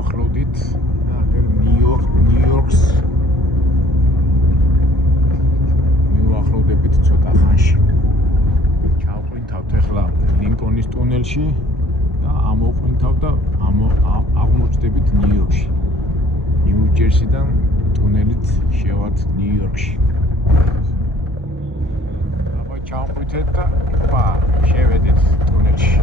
მივახლოვდით ნიუ-იორკს მივახლოვდებით ცოტა ხანში. ჩავყვინთავთ ახლა ლინკონის ტუნელში და ამოვყვინთავ და აღმოჩნდებით ნიუ-იორკში. ნიუ-ჯერსიდან ტუნელით შევართ ნიუ-იორკში. აბა ჩავყვინეთ და შევედით ტუნელში.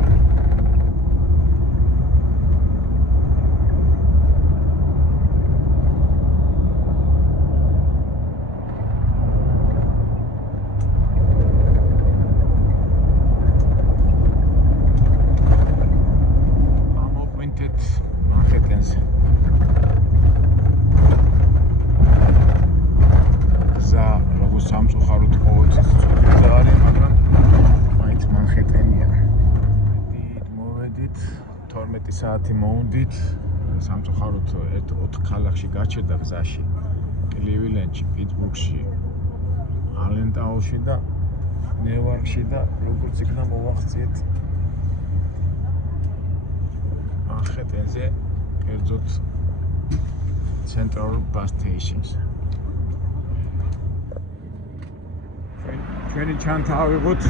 სამწუხაროდ ყოველთვის ცუდია არის, მაგრამ მაინც მანჰეტენია. მოვედით 12 საათი მოვდით, სამწუხაროდ 4 ქალაქში გაჩერდა გზაში. კლივილენდში, პიტსბურგში, ალენტაუნში და ნევარკში და როგორც იქნა მოვახციეთ მანჰეტენზე, კერძოდ ცენტრალურ ბას სტეიშენზე. ჩვენი ჩანთა ავიღოთ.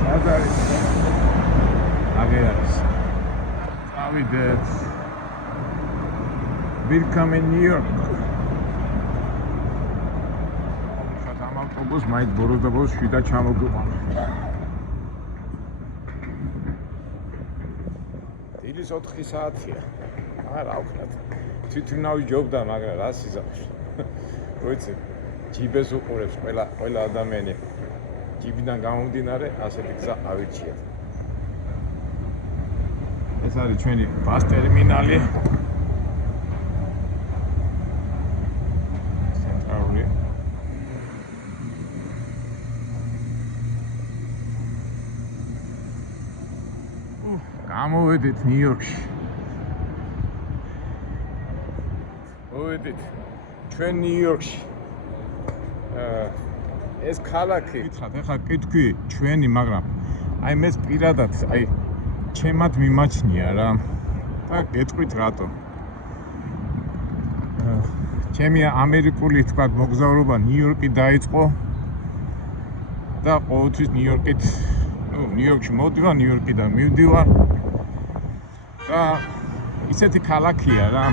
სად არის? აგერ არის. ავიდეთ. Welcome in New York. ამ ავტობუსს მაინც ბოროტებოს შიდა ჩამოგიყვანა. დილის 4 საათია. რა ვქნათ. თვითონავი ჯობდა, მაგრამ რა სიზამს. როიცი ჯიბეს უყურებს ყველა ადამიანი. ჯიბიდან გამომდინარე ასეთი გზა ავირჩიეთ. ეს არის ჩვენი ბას ტერმინალი. ცენტრალური. გამოვედით ნიუ-იორკში. მოვედით ჩვენ ნიუ-იორკში. ეს ქალაქი გითხრათ, ეხლა კითხვი ჩვენი, მაგრამ აი მეც პირადად ჩემად მიმაჩნია რა. და გეტყვით რატო. ჩემი ამერიკული თქვა მოგზაურობა ნიუ-იორკი დაიწყო და ყოველთვის ნიუ-იორკში მოვდივარ, ნიუ-იორკიდან მივდივარ. და ისეთი ქალაქია რა.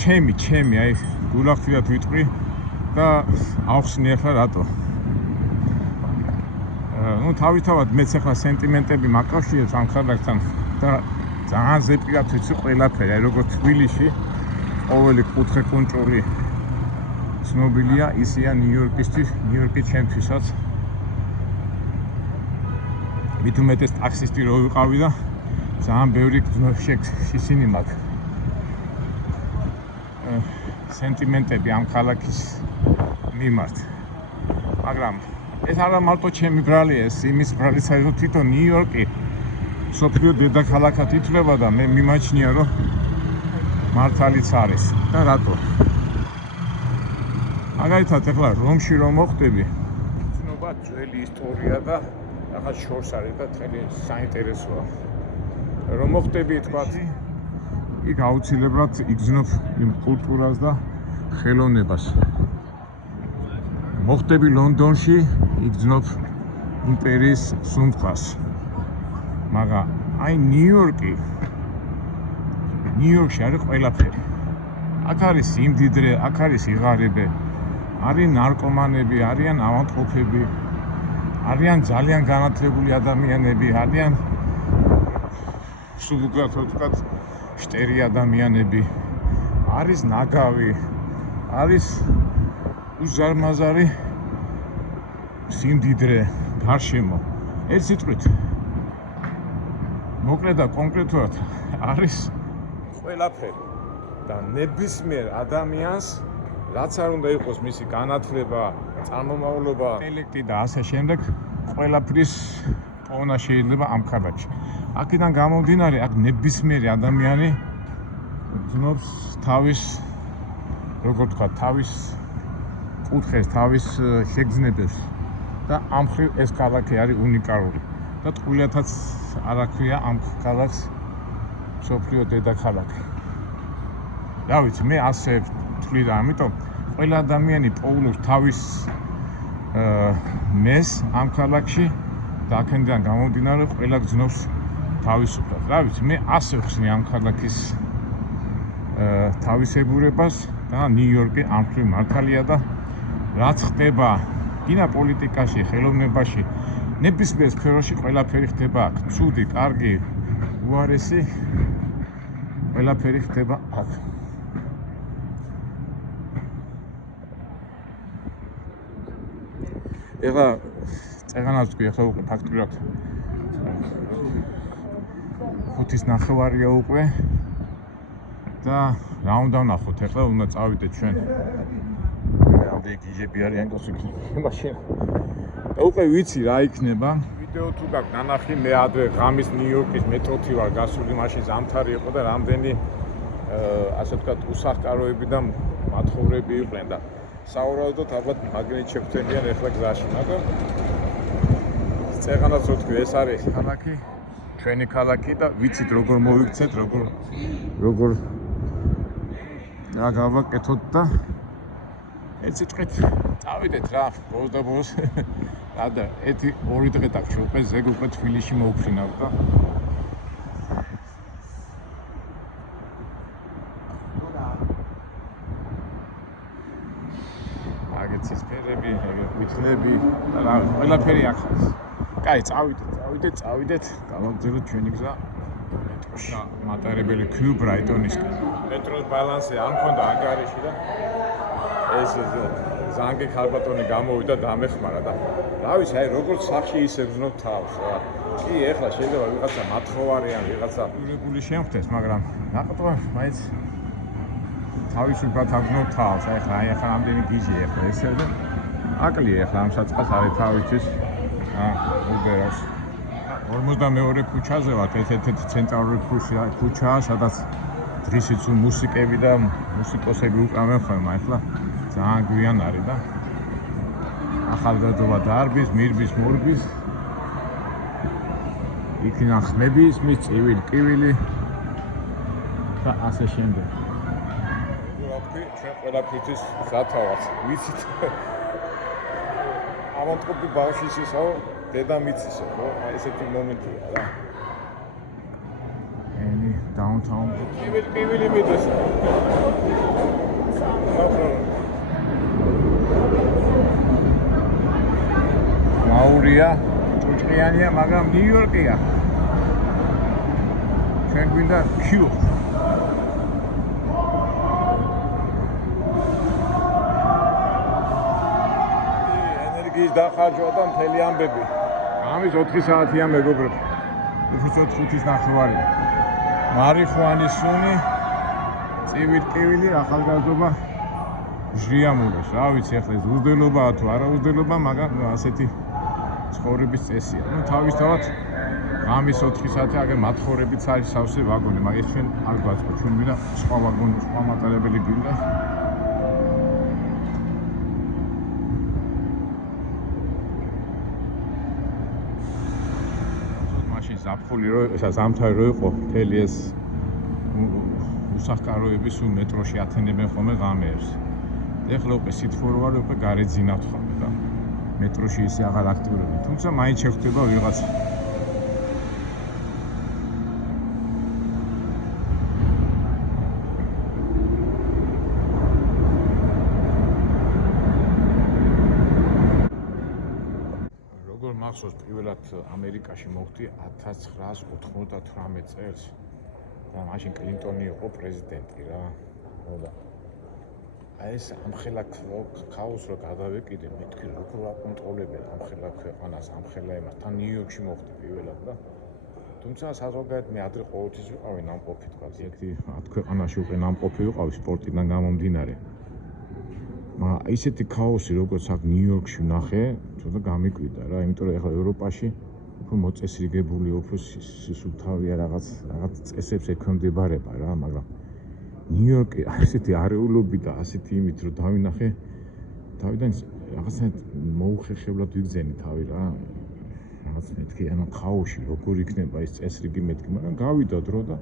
ჩემი აი გულახდილად ვიტყვი და ავხსნი ახლა რატო. თავისთავად მეც ახლა სენტიმენტები მაკავშირებს ამ ქალაქთან და ძალიან ზეპირად ვიცი ყველაფერი, როგორც თბილისში ყოველი კუთხე კუნჭური ცნობილია, ისეა ნიუ-იორკი ჩემთვისაც. მით უმეტეს ტაქსისტი რო ვიყავი და ძალიან ბევრი ისინი მაქვს. სენტიმენტები ამ ქალაქის მიმართ. მაგრამ ეს არა მარტო ჩემი ბრალია, ეს იმის ბრალი, საერთოდ თვითონ ნიუ-იორკი მსოფლიო დედაქალაქად ითვლება და მე მიმაჩნია, რომ მართალიც არის. და რატო? მაგალითად, ახლა რომში რომ მოხვდები, ცნობა ძველი ისტორია და ახლა შორს არის და თელი საინტერესოა. რომ მოხვდები, თქვა იქ აუცილებლად იგრძნობ იმ კულტურას და ხელოვნებას. მოხვდები ლონდონში, იგრძნობ იმპერიის სუნთქას. მაგრამ აი ნიუ-იორკში არის ყველაფერი. აქ არის იმდიდრე, აქ არის იღარები, არის ნარკომანები, არიან ავადმყოფები, არიან ძალიან განათლებული ადამიანები, არიან სულგათ ვთქვათ შტერი ადამიანები, არის ნაგავი, არის უზარმაზარი სიმდიდრე გარშემო. ერთ სიტყვით მოკლედ და კონკრეტულად არის ყველაფერი და ნებისმიერ ადამიანს რაც არ უნდა იყოს მისი განათლება, წარმომავლობა, ინტელექტი და ასე შემდეგ, ყველაფრის პოვნა შეიძლება ამ ქალაქში. აქედან გამომდინარე, აქ ნებისმიერი ადამიანი გრძნობს თავის, როგორ თქვა, თავის კუთხეს, თავის შეგრძნებებს და ამ მხრივ ეს ქალაქი არის უნიკალური. და ტყუილათაც არ აქვია ამ ქალაქს მსოფლიო დედაქალაქი. რა ვიცი, მე ასე ვთვლი და ამიტომ ყველა ადამიანი პოულობს თავის მეს ამ ქალაქში და აქედან გამომდინარე ყველა გძნობს თავისუფლად. რა ვიცი, მე ასე ვხსნი ამ ქალაქის თავისებურებას და ნიუ-იორკი ამ მხრივ მართალია და რაც ხდება კინა პოლიტიკაში, ხელოვნებაში, ნებისმიერ სფეროში ყველაფერი ხდება აქ. ცუდი, კარგი, უარესი ყველაფერი ხდება აქ. ეხლა წეგანას ვთქვი, ეხლა უკვე ფაქტურად 5:09 უკვე და რა უნდა ვნახოთ, ეხლა უნდა წავიდეთ ჩვენ. რამდენი გიჟები არიან გასულ და უკვე ვიცი რა იქნება. ვიდეო თუ გაქვს ნანახი, მე ადრე ღამის ნიუ-იორკის მეტროთი ვარ გასული, მაშინ ზამთარი იყო და რამდენი ასე ვთქვათ უსახკაროები და მათხოვრები იყვნენ და საუბრობთ ალბათ მაგნით შეგვთენიან ეხლა გზაში, მაგრამ წეგანაც ვთქვი, ეს არის ქალაქი, ჩვენი ქალაქი და ვიცით როგორ მოვიქცეთ, როგორ რა გავაკეთოთ და ერთ სიტყვით წავიდეთ რა, ბოლოს და ბოლოს და ერთი 2 დღე დაგვჭირდა უკვე ზეგ უკვე თბილისში მოვფრინავ და ცისფერები, ვითლები და რა ყველაფერი ახალს. კაი, წავიდეთ, გავაგრძელოთ ჩვენი გზა მეტროში. მატარებელი Q Brighton-ისკენ. მეტროს ბალანსი არ მქონდა ანგარიში და ეს ზანგი ქალბატონი გამოვიდა და ამეხმარა და რა ვიცი, აი როგორც სახში ისე გზნობ თავს რა. კი, ეხლა შეიძლება ვიღაცა მათხოვარი ან ვიღაცა ურებული შემხდეს, მაგრამ ნაყდვა მაინც თავისუფლად აგნო თავს. ახლა რამდენი გიჟი ახლა ესე და აკლია ახლა ამ საწყას არის თავისთვის უბერავს 42 ქუჩაზე ვართ, ერთ-ერთი ცენტრალური ქუჩაა, სადაც დღისით მუსიკები და მუსიკოსები უკრავენ ხოლმე. ახლა ძალიან გვიან არის და ახალგაზრდობა დარბის, მირბის, მორბის იქიდან ხმები ისმის, წივილი და ასე შემდეგ. ჩვენ ყველაფრისთვის ზათავაც ვიცით ამონტყობი ბავშვის ისო დედა მიცისო ხო აი ესეთი მომენტია რა ენი დაუნტაუნ პივილი მიდეს მაურია ჭუჭყიანია მაგრამ ნიუ-იორკია ჩვენ გვინდა Q დახარჯვა და მთელი ამბები. ამის 4 საათია მეგობრებო. უბრალოდ 5:09. მარიხუანის სუნი, წივილი, ახალგაზრდობა ჟიამულებს. რა ვიცი, ახლა ეს უძველობაა თუ არა უძველობა, მაგრამ ასეთი ცხოვრების წესია. ნუ თავისთავად ღამის 4 საათი აგერ მათხოვრებიც არის სავსე ვაგონი, მაგას ჩვენ არ გვაწყობ. ჩვენ ვიდა სხვა ვაგონი, სხვა მატარებელი გვინდა. ზაფხული ზამთარი რო იყო მთელი ეს უსახკაროები სულ მეტროში ათენებენ ხოლმე ღამეებს. ეხლა უკვე სითბო რო არის, უკვე გარეძინავთ ხოლმე და მეტროში ისე აღარ აქტიურობენ. თუმცა მაინც შეხვდება ვიღაცა. მახსოვს პირველად ამერიკაში მოვხდი 1998 წელს და მაშინ კლინტონი იყო პრეზიდენტი რა. და აი ეს ამხელა ქაოსს რო გადავეკიდე, მეთქი როგორ აკონტროლებენ ამხელა ქვეყანას, ამხელა ემას. თან ნიუ-იორკში მოვხდი პირველად და თუმცა საზოგადოებრივ მე ადრე ყოველთვის ვიყავი ნამყოფი თქვა. ერთი 10 ქვეყანაში უკვე ნამყოფი ვიყავი სპორტიდან გამომდინარე. მაგრამ ისეთი ქაოსი როგორც აქ ნიუ-იორკში ვნახე, ცოტა გამიკვირდა რა, იმიტომ რომ ეხლა ევროპაში უფრო მოწესრიგებული, უფრო სისუფთავია რაღაც წესებს ექვემდებარება რა, მაგრამ ნიუ-იორკი ასეთი არეულობი და ასეთი იმით რომ დავინახე, თავიდან რაღაცნაირად მოუხერხებლად ვიგზენი თავი რა. რაღაც მეთქი, ანუ ხაოში როგორ იქნება ეს წესრიგი მეთქი, მაგრამ გავიდა დრო და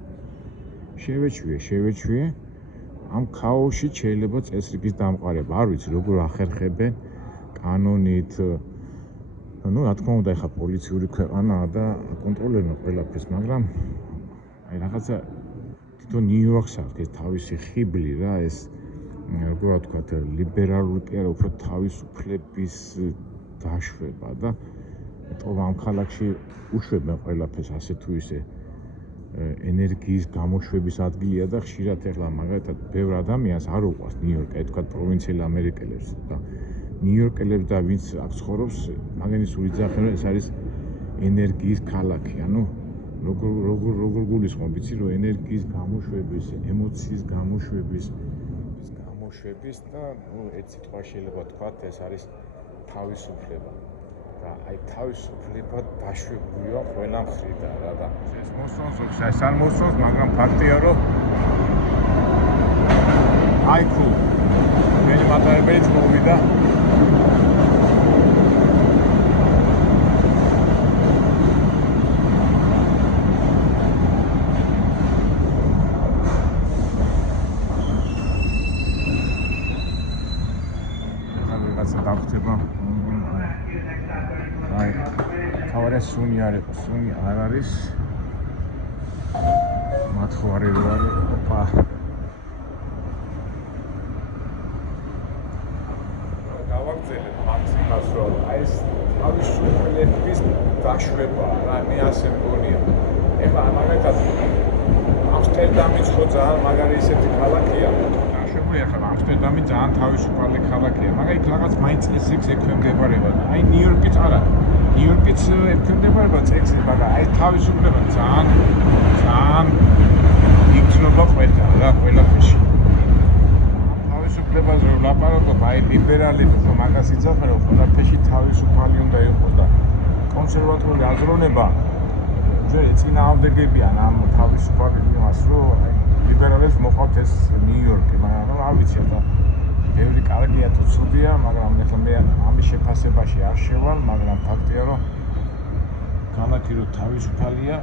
შევეჩვიე. ამ ხაოში შეიძლება წესრიგის დამყარება. არ ვიცი როგორ ახერხებენ კანონით. ну, რა თქმა უნდა, ეხა პოლიციური ქვეყანაა და აკონტროლებენ ყველაფერს, მაგრამ აი რაღაცა თვითონ ნიუ-იორკს აქვს ეს თავისი ხიბლი რა, ეს როგორ ვთქვათ, ლიბერალური კი არა, უფრო თავისუფლების დაშვება და მეტყობა ამ ქალაქში უშვებენ ყველაფერს ასე თუ ისე ენერგიის გამოშვების ადგილია და ხშირად ეხლა მაგალითად ბევრ ადამიანს არ უყვარს ნიუ-იორკი, აი თქვათ პროვინციელ ამერიკელებს და ნიუ-იორკელებს და ვინც აქ ცხოვრობს, მაგენის უიძახენ რომ ეს არის ენერგიის ქალაქი, ანუ როგორ გულისხმობ, იცი რომ ენერგიის გამოშვების, ემოციის გამოშვების და ეს სიტყვა შეიძლება თქვათ ეს არის თავისუფლება და აი თავისუფლება დაშვებულია ყველა მხრიდან რა და ეს მოსწონს, ეს არ მოსწონს, მაგრამ ფაქტია რომ აი თუ მენი მატარებელი წმოვიდა სუნი არ იყო, სუნი არ არის მათ ხო არ არის, ოპა გავაგზავნე მაქსიმას რომ აი ეს თავისუფლების დაშვება რა, მე ასე მგონია. ეხლა მაგალითად ამსტერდამიც ხო ძალიან მაგარი ისეთი ქალაქია. დაშვებული ახლა ამსტერდამი ძალიან თავისუფალი ქალაქია, მაგრამ იქ რაღაც მაინც წესრიგს ექვემდებარება და აი ნიუ-იორკიც არა. ნიუ-იორკიც ექვემდებარება წესრიგს, მაგრამ აი თავისუფლება ძალიან იგრძნობა ყველაფერში. თავისუფლებაზე რომ ლაპარაკობ, აი ლიბერალები ხო მაგას იძახენ, რომ ყველაფერში თავისუფალი უნდა იყოს და კონსერვატორული აზროვნება ჯერ ეწინააღმდეგებიან ამ თავისუფალებას, რომ აი ლიბერალებს მოყავთ ეს ნიუ-იორკი, მაგრამ არ ვიცი და ბევრი კარგია თუ ცუდია, მაგრამ ეხლა მე ამის შეფასებაში არ შევალ, მაგრამ ფაქტია რომ ქალაქი რომ თავისუფალია,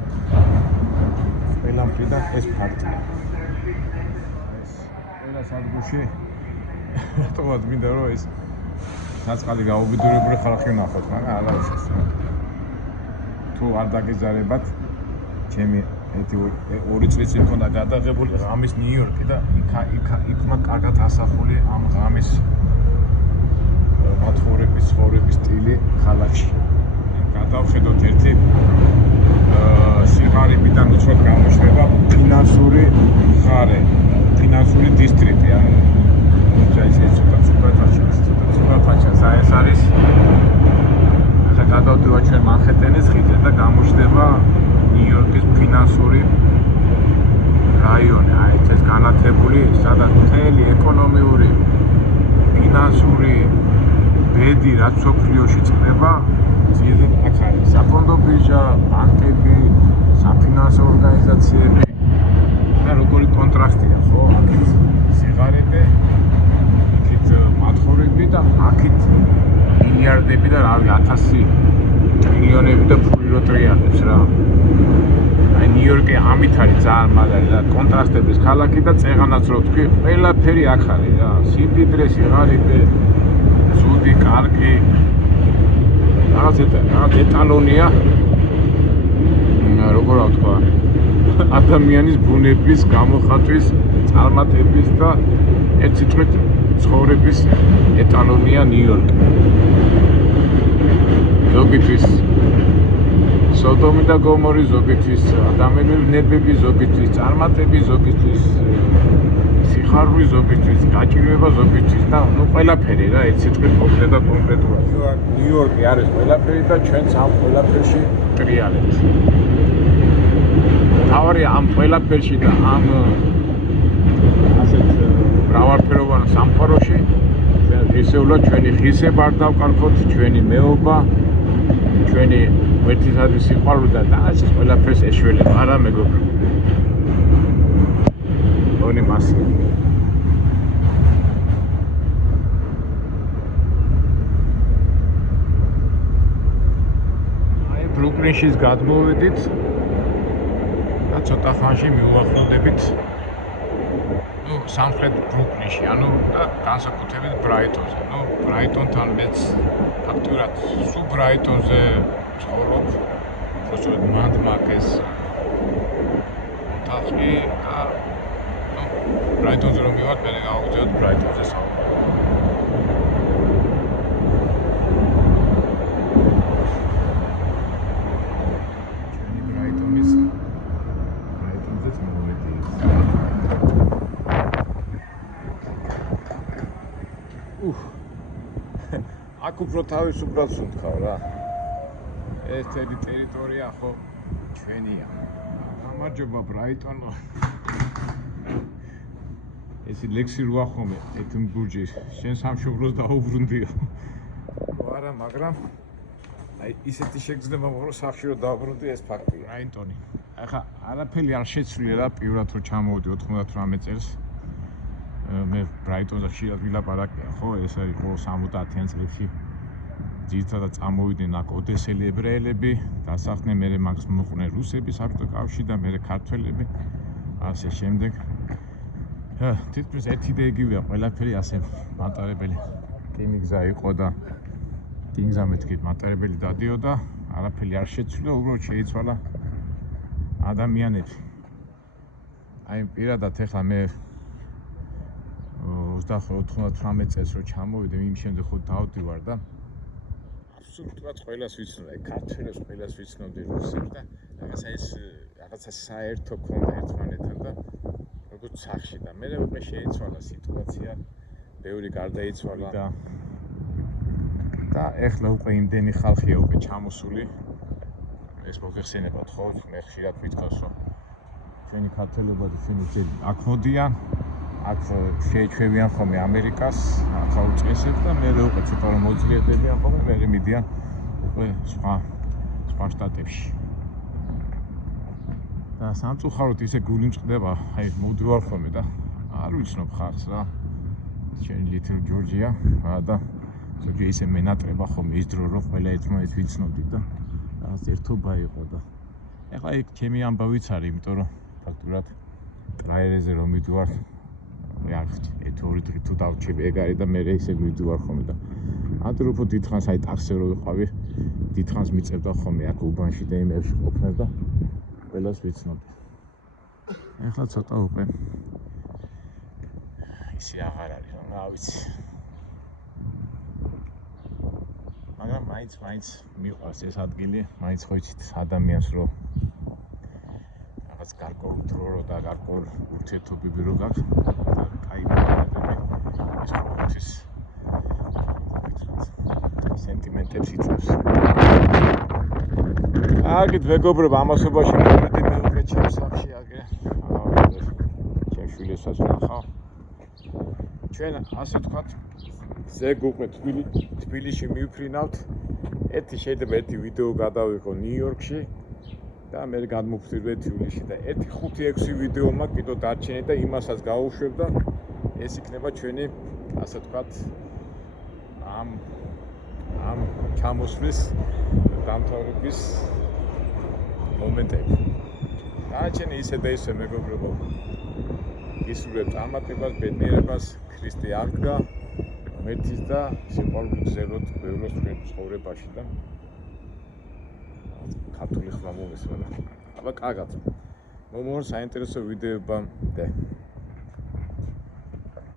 ყველა მხრიდან ეს ფაქტია. ეს ყველა სადგურში რატომაც მინდა რომ ეს საწყალი გაუბედურებული ხალხი ვნახოთ, მაგრამ არა ის. თუ არ დაგეზარებათ, ჩემი 2 წლის წინ მქონდა გადაღებული ღამის ნიუ-იორკი და იქმა კარგად ასახული ამ ღამის მაცხოვრების ცხოვრების სტილი ქალაქში. გადავხედოთ ერთი სიღარიბიდან უცბად გამოჩნდება ფინანსური მხარე, ფინანსური დისტრიკტი, ანუ ეს ცოტა ეს არის. ახლა გადავდივართ ჩვენ მანჰეტენის ხიდზე და გამოჩნდება ნიუ-იორკის ფინანსური რაიონი, აი ეს განათებული, სადაც მთელი ეკონომიური, ფინანსური ბედი რაც მსოფლიოში წყდება, ძირითადად აქ არის საფონდო ბირჟა, ბანკები, საფინანსო ორგანიზაციები და როგორი კონტრასტია, ხო? აქეთ სიღარიბე, იქით მაცხოვრები და აქეთ მილიარდები და რავი 1000 მილიონები და ფული რო ტრიალებს რა. აი ნიუ-იორკი ამით არის ძალიან მაგარი და კონტრასტების ქალაქი და წეღანაც რო თქვი, ყველაფერი აქ არის რა. სიმდიდრე, სიღარიბე, ცუდი, კარგი. რაღაც ეტალონია. როგორ ვთქვა? ადამიანის ბუნების გამოხატვის, წარმატების და ერთ სიტყვით ცხოვრების ეტალონია ნიუ-იორკი. ზოგისთვის სოდომი და გომორი, ზოგისთვის ადამიანური ნებები, ზოგისთვის წარმატები, ზოგისთვის სიხარული, ზოგისთვის გაჭირვება, ზოგისთვის და ნუ ყველაფერი რა, ერთ სიტყვით მოხდა და კონკრეტულად. ნიუ-იორკი არის ყველაფერი და ჩვენც ამ ყველაფერში ტრიალებთ. თავარი ამ ყველაფერში და ამ ასეთ მრავალფეროვან სამყაროში ისეულად ჩვენი ღირსება არ დავკარგოთ, ჩვენი მეობა, ჩვენი ერთისადმი სიყვარული და ეს ყველაფერს ეშველება, არა მეგობრებო. ონი მასი. აი ბრუკლინშიც გადმოვედით და ცოტა ხანში მივუახლოვდებით სამხრეთ ბრუკლინში, ანუ და განსაკუთრებით ბრაიტონზე. ბრაიტონთან მეც ფაქტურად სულ ბრაიტონზე ცხოვრობ, უბრალოდ მანდ-მაკეს ოთახი და ბრაიტონზე რომ მივარ, მე გავუძიოთ ბრაიტონზე საუბარი. აქ უფრო თავისუფლად ვთქავ რა. ეს ტერიტორია ხო ჩვენია. გამარჯობა ბრაიტონო. ეს ლექსი როა ხომე ეთმბურჯი შენ სამშობლოს დაუბრუნდიო. არა, მაგრამ აი ისეთი შეგრძნება მოყვა სახში რომ დაუბრუნდი ეს ფაქტია. ბრაიტონი. ახლა არაფერი არ შეცვლია პირველად რომ ჩამოვიდი 98 წელს. მე ბრაიტონზე ხშირად ვილაპარაკია, ხო, ეს არის ხო 70-იან წლებში. ძირითადად წამოვიდნენ აქ ოდესელი ებრაელები, დასახლდნენ, მერე მაგას მოყვნენ რუსები საბჭოთა კავშირში და მერე ქართველები. ასე შემდეგ. თითქმის ერთი და იგივეა ყველაფერი ასე მატარებელი. ტიმიგზა იყო და ტიმგზა მეთქით მატარებელი დადიოდა, არაფერი არ შეცვლა, უბრალოდ შეიცვალა ადამიანები. აი პირადად ეხლა მე 99 წელს რომ ჩამოვიდე, იმ შემდეგ ხო დავდივარ და აბსოლუტურად ყველას ვიცნობდი, ქართველებს ყველას ვიცნობდი, რუსებს და რაღაცა საერთო ქონდა ერთმანეთთან და როგორც სახში და მე უკვე შეიცვალა სიტუაცია, ბევრი გარდაიცვალა და ეხლა უკვე იმდენი ხალხია უკვე ჩამოსული. ეს მოგეხსენებათ ხო, მე ხშირად ვიტყავს რომ ჩვენი ქართველობა და ჩვენი ძელი აქ მოდიან, აქ შეეჩვევიან ხოლმე ამერიკას, ახლა უწესებს და მე უკვე ცოტა რომ მოძლიერდებიან ხოლმე, მე მიდიან უკვე სხვა შტატებში. და სამწუხაროდ ისე გული მწყდება, აი მოვდივარ ხოლმე და არ ვიცნობ ხალხს რა. ჩვენი ლიტლ ჯორჯია და ზოგჯერ ისე მენატრება ხოლმე ის დრო რომ ყველა ერთმანეთს ვიცნობდი და რაღაც ერთობა იყო და ეხლა იქ ჩემი ამბავიც არის, იმიტომ რომ ფაქტურად ტრაილერზე რომ მიდივარ ორი დღე თუ დავჩები ეგ არის და მე ისე მივდივარ ხოლმე და ადრე უფრო დიდხანს აი ტაქსზე რო ვიყავი, დიდხანს მიწევდა ხოლმე აქ უბანში და იმებში ყოფნას და ყველას ვიცნობდი. ეხლა ცოტა უკვე ისე აღარ არის, რომ რა ვიცი. მაგრამ მაინც მიყვარს ეს ადგილი, მაინც ხო იცით ადამიანს რო რაღაც გარკვეულ დრო და გარკვეულ ურთიერთობები რო გაქვს და კაი მომენტები ეს ყოველთვის სენტიმენტებს იწევს. აგით მეგობრებო, ამასობაში მოვედი მე უკვე ჩემს სახში აგე. ჩემს შვილისაც ვნახავ. ჩვენ ასე ვთქვათ, ზეგ უკვე თბილისში მივფრინავთ. შეიძლება ერთი ვიდეო გადავიღო ნიუ-იორკში და მე გადმოვფრინავ თბილისში და 1-5-6 ვიდეო მაქვს კიდევ დარჩენილი და იმასაც გავუშვებ და ეს იქნება ჩვენი ასე ვთქვათ ამ ჩამოსვლის დამთავრების მომენტები. დარჩენილი ისე და ისე მეგობრებო. გისურვებთ წარმატებას, ბედნიერებას, ქრისტე აღდგა, ღმერთის და სიყვარული გზელოთ ბევრს თქვენ ცხოვრებაში და ქართული ხმა მომესმენა. აბა კარგად. მომავალ საინტერესო ვიდეოებამდე.